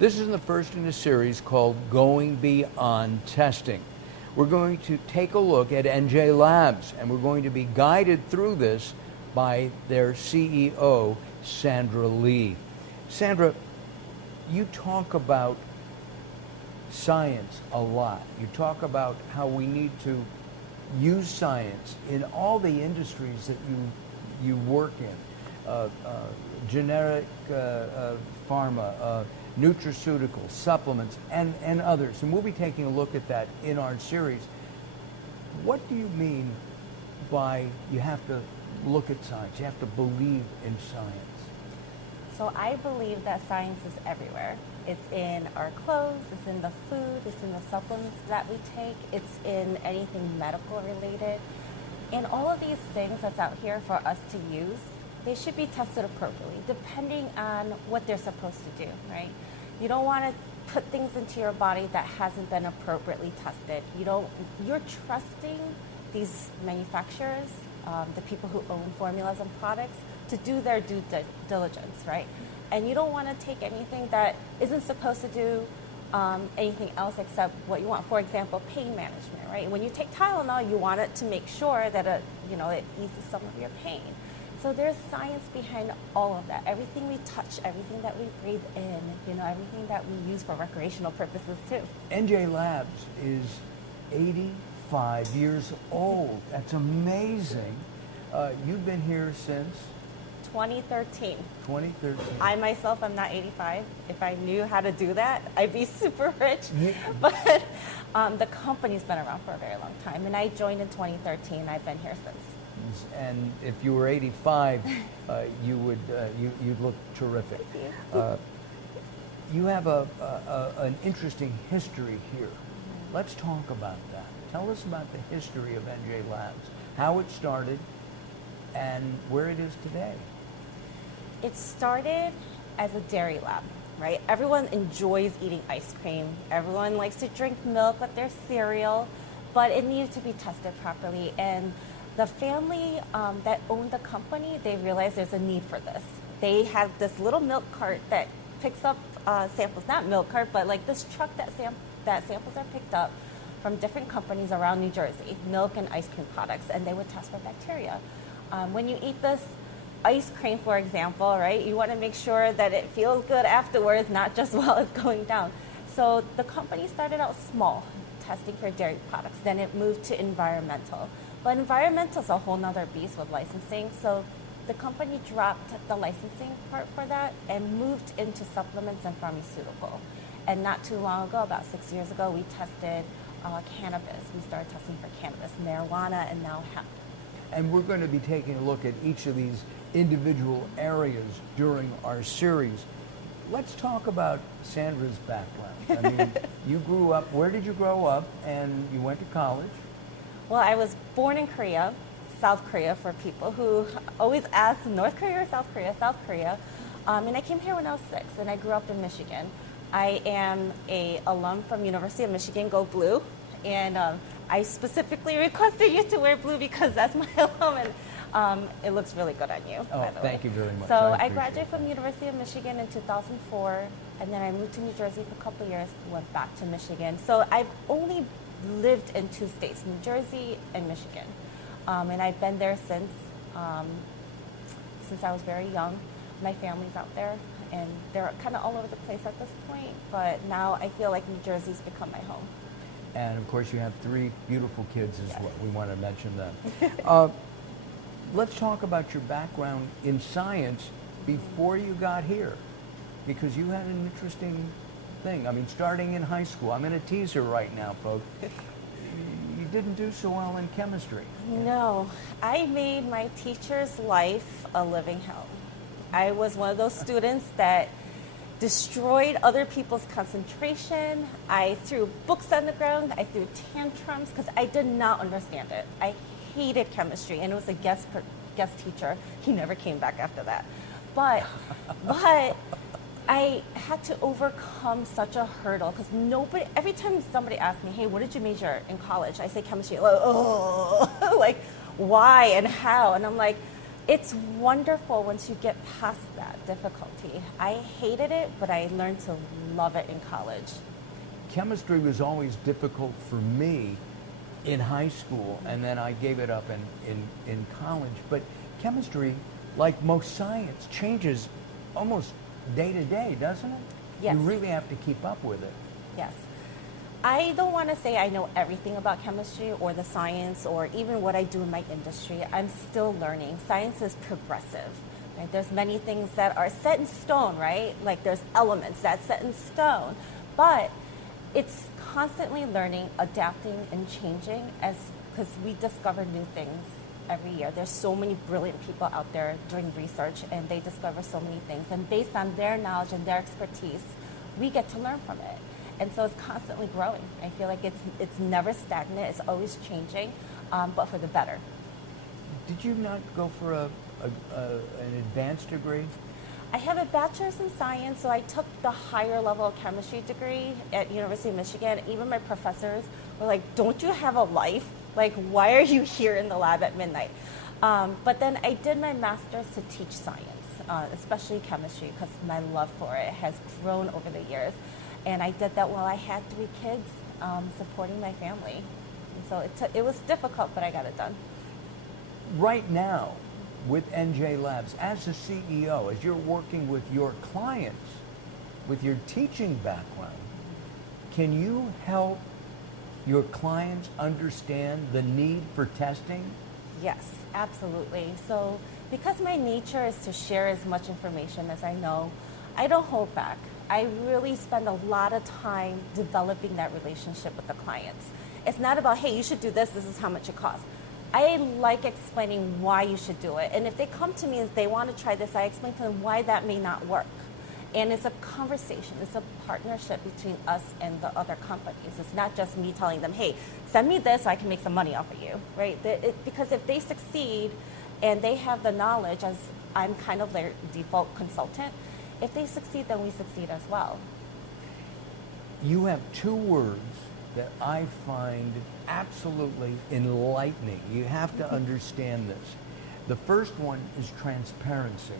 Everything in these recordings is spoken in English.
This is the first in a series called Going Beyond Testing. We're going to take a look at NJ Labs, and we're going to be guided through this by their CEO, Sandra Lee. Sandra, you talk about science a lot. You talk about how we need to use science in all the industries that you work in, generic pharma, nutraceuticals, supplements, and others. And we'll be taking a look at that in our series. What do you mean by you have to look at science, you have to believe in science? So I believe that science is everywhere. It's in our clothes, it's in the food, it's in the supplements that we take, it's in anything medical related. And all of these things that's out here for us to use, they should be tested appropriately, depending on what they're supposed to do, right? You don't want to put things into your body that hasn't been appropriately tested. You're trusting these manufacturers, the people who own formulas and products, to do their due diligence, right? And you don't want to take anything that isn't supposed to do anything else except what you want. For example, pain management, right? When you take Tylenol, you want it to make sure that it eases some of your pain. So there's science behind all of that. Everything we touch, everything that we breathe in, everything that we use for recreational purposes too. NJ Labs is 85 years old. That's amazing. You've been here since? 2013. 2013. I myself am not 85. If I knew how to do that, I'd be super rich. But the company's been around for a very long time, and I joined in 2013. I've been here since. And if you were 85, you'd look terrific. You have an interesting history here. Let's talk about that. Tell us about the history of NJ Labs, how it started, and where it is today. It started as a dairy lab, right? Everyone enjoys eating ice cream. Everyone likes to drink milk with their cereal, but it needed to be tested properly. And the family that owned the company, they realized there's a need for this. They had this little milk cart that picks up samples, not milk cart, but like this truck that samples are picked up from different companies around New Jersey, milk and ice cream products, and they would test for bacteria. When you eat this ice cream, for example, right, you want to make sure that it feels good afterwards, not just while it's going down. So the company started out small, testing for dairy products. Then it moved to environmental. But environmental is a whole nother beast with licensing. So the company dropped the licensing part for that and moved into supplements and pharmaceutical. And not too long ago, about 6 years ago, we tested cannabis. We started testing for cannabis, marijuana, and now hemp. And we're going to be taking a look at each of these individual areas during our series. Let's talk about Sandra's background. I mean, you grew up, where did you grow up, and you went to college? Well, I was born in Korea, South Korea, for people who always ask North Korea or South Korea, South Korea. And I came here when I was 6, and I grew up in Michigan. I am an alum from University of Michigan, go Blue. And I specifically requested you to wear blue because that's my alum, and it looks really good on you, by the way. Thank you very much. So I graduated from University of Michigan in 2004, and then I moved to New Jersey for a couple of years, went back to Michigan. So I've only lived in 2 states, New Jersey and Michigan. And I've been there since I was very young. My family's out there, and they're kind of all over the place at this point, but now I feel like New Jersey's become my home. And of course, you have 3 beautiful kids as well. We want to mention them. Let's talk about your background in science before you got here, because you had an interesting thing. I mean, starting in high school, I'm going to tease her right now, folks. You didn't do so well in chemistry. No, I made my teacher's life a living hell. I was one of those students that destroyed other people's concentration. I threw books on the ground. I threw tantrums because I did not understand it. I hated chemistry, and it was a guest teacher. He never came back after that. But I had to overcome such a hurdle because every time somebody asked me, hey, what did you major in college? I say chemistry. Like, oh, like, why and how? And I'm like, It's wonderful once you get past that difficulty. I hated it, but I learned to love it in college. Chemistry was always difficult for me in high school, and then I gave it up in college. But chemistry, like most science, changes almost day to day, doesn't it? Yes. You really have to keep up with it. Yes. I don't want to say I know everything about chemistry or the science or even what I do in my industry. I'm still learning. Science is progressive. Right? There's many things that are set in stone, right? Like there's elements that's set in stone. But it's constantly learning, adapting, and changing because we discover new things every year. There's so many brilliant people out there doing research, and they discover so many things. And based on their knowledge and their expertise, we get to learn from it. And so it's constantly growing. I feel like it's never stagnant. It's always changing, but for the better. Did you not go for an advanced degree? I have a bachelor's in science, so I took the higher level of chemistry degree at University of Michigan. Even my professors were like, don't you have a life? Like, why are you here in the lab at midnight? But then I did my master's to teach science, especially chemistry, because my love for it has grown over the years. And I did that while I had 3 kids, supporting my family. And so it was difficult, but I got it done. Right now, with NJ Labs, as a CEO, as you're working with your clients, with your teaching background, can you help your clients understand the need for testing? Yes, absolutely. So because my nature is to share as much information as I know, I don't hold back. I really spend a lot of time developing that relationship with the clients. It's not about, hey, you should do this is how much it costs. I like explaining why you should do it. And if they come to me and they want to try this, I explain to them why that may not work. And it's a conversation, it's a partnership between us and the other companies. It's not just me telling them, hey, send me this so I can make some money off of you, right? Because if they succeed and they have the knowledge, as I'm kind of their default consultant, if they succeed, then we succeed as well. You have 2 words that I find absolutely enlightening. You have to understand this. The first one is transparency.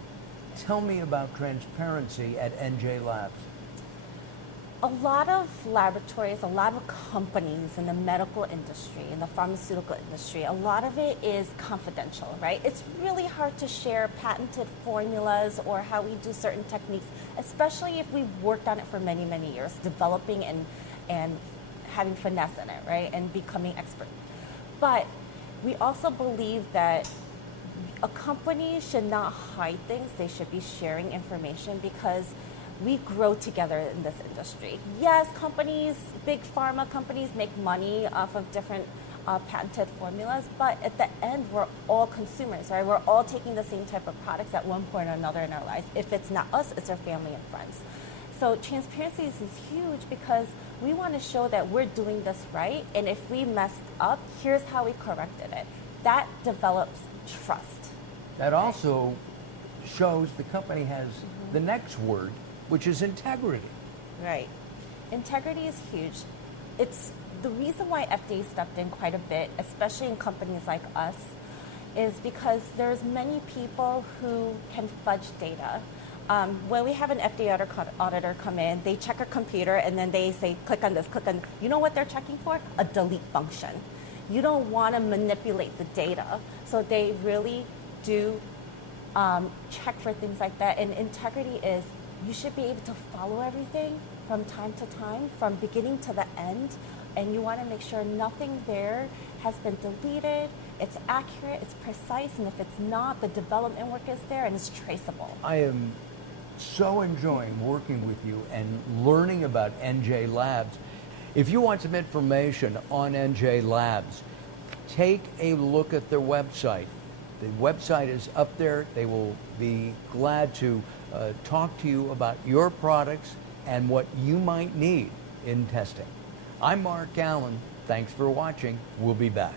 Tell me about transparency at NJ Labs. A lot of laboratories, a lot of companies in the medical industry, in the pharmaceutical industry, a lot of it is confidential, right? It's really hard to share patented formulas or how we do certain techniques, especially if we've worked on it for many, many years, developing and having finesse in it, right? And becoming expert. But we also believe that a company should not hide things. They should be sharing information because we grow together in this industry. Yes, companies, big pharma companies make money off of different patented formulas, but at the end, we're all consumers, right? We're all taking the same type of products at one point or another in our lives. If it's not us, it's our family and friends. So transparency is huge because we want to show that we're doing this right, and if we messed up, here's how we corrected it. That develops trust. That also shows the company has the next word, which is integrity. Right. Integrity is huge. It's the reason why FDA stepped in quite a bit, especially in companies like us, is because there's many people who can fudge data. When we have an FDA auditor come in, they check our computer and then they say, click on this, click on, you know what they're checking for? A delete function. You don't want to manipulate the data. So they really do check for things like that. And integrity is, you should be able to follow everything from time to time, from beginning to the end, and you want to make sure nothing there has been deleted, it's accurate, it's precise, and if it's not, the development work is there and it's traceable. I am so enjoying working with you and learning about NJ Labs. If you want some information on NJ Labs, take a look at their website. The website is up there. They will be glad to talk to you about your products and what you might need in testing. I'm Mark Alyn. Thanks for watching. We'll be back.